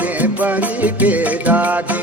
के परी पैदा के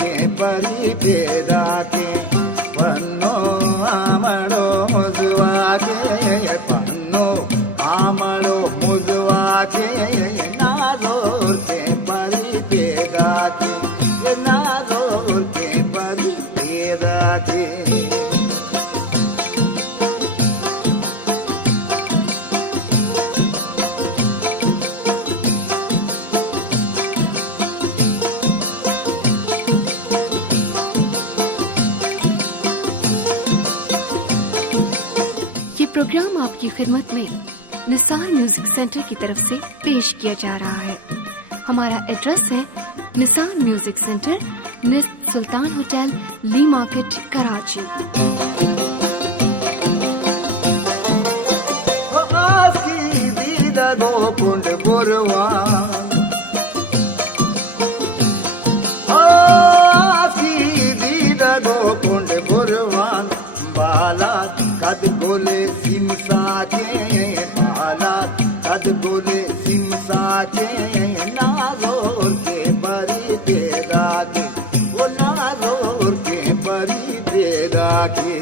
के परी पैदा के पन्नो आमड़ो मुजवा के पन्नो आमड़ो मुजवा के नाज़ोर के परी पैदा के नाज़ोर के परी पैदा के प्रोग्राम आपकी खिदमत में निसार म्यूजिक सेंटर की तरफ से पेश किया जा रहा है। हमारा एड्रेस है निसार म्यूजिक सेंटर, निस्ट सुल्तान होटल, ली मार्केट, कराची। कद गोले सिमसा के बाला कद गोले सिमसा के नाज़ोर के परी पैदा के वो नाज़ोर के परी पैदा के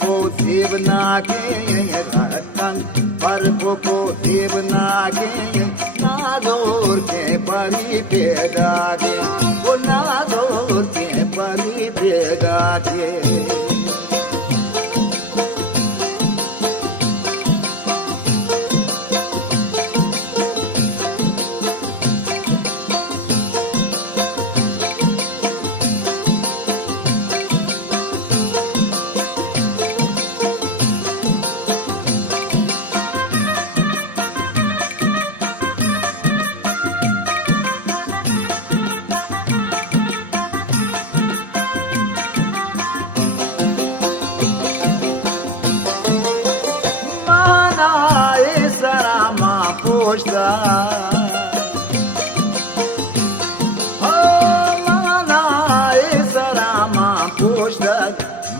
को देवना के रतन पर्व को देवना के नाज़ोर के परी पैदा के वो नाज़ोर के परी पैदा के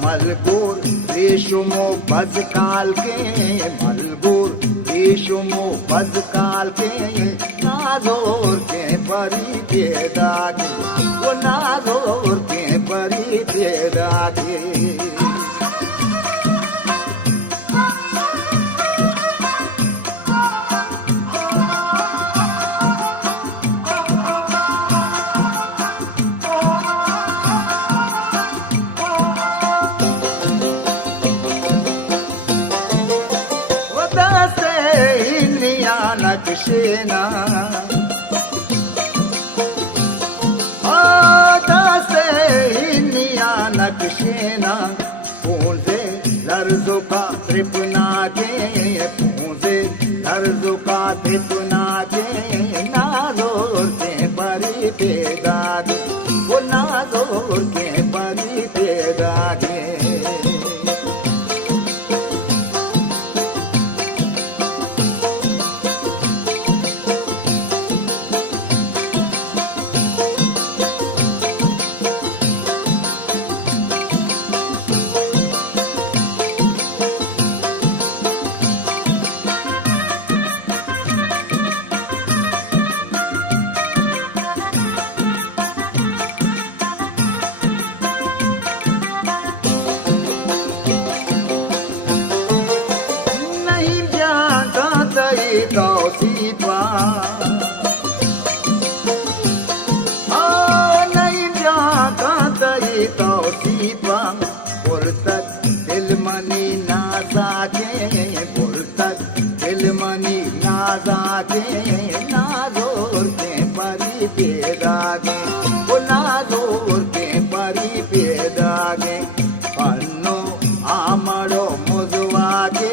मलगूर रेशमो बजकाल के मलगूर रेशमो बजकाल के नाज़ोर के परी पैदा के वो नाज़ोर के परी पैदा के नक्शेना दासे हिनिया नक्शेना पूंजे लर्जो का त्रिपुना के पूंजे लर्जो का त्रिपुना के नाज़ोर के परी पैदा के वो नाज़ोर के परी पैदा के नाज़ोर के परी पैदा के वो नाज़ोर के परी पैदा के पन्नो आमड़ो मुजवा के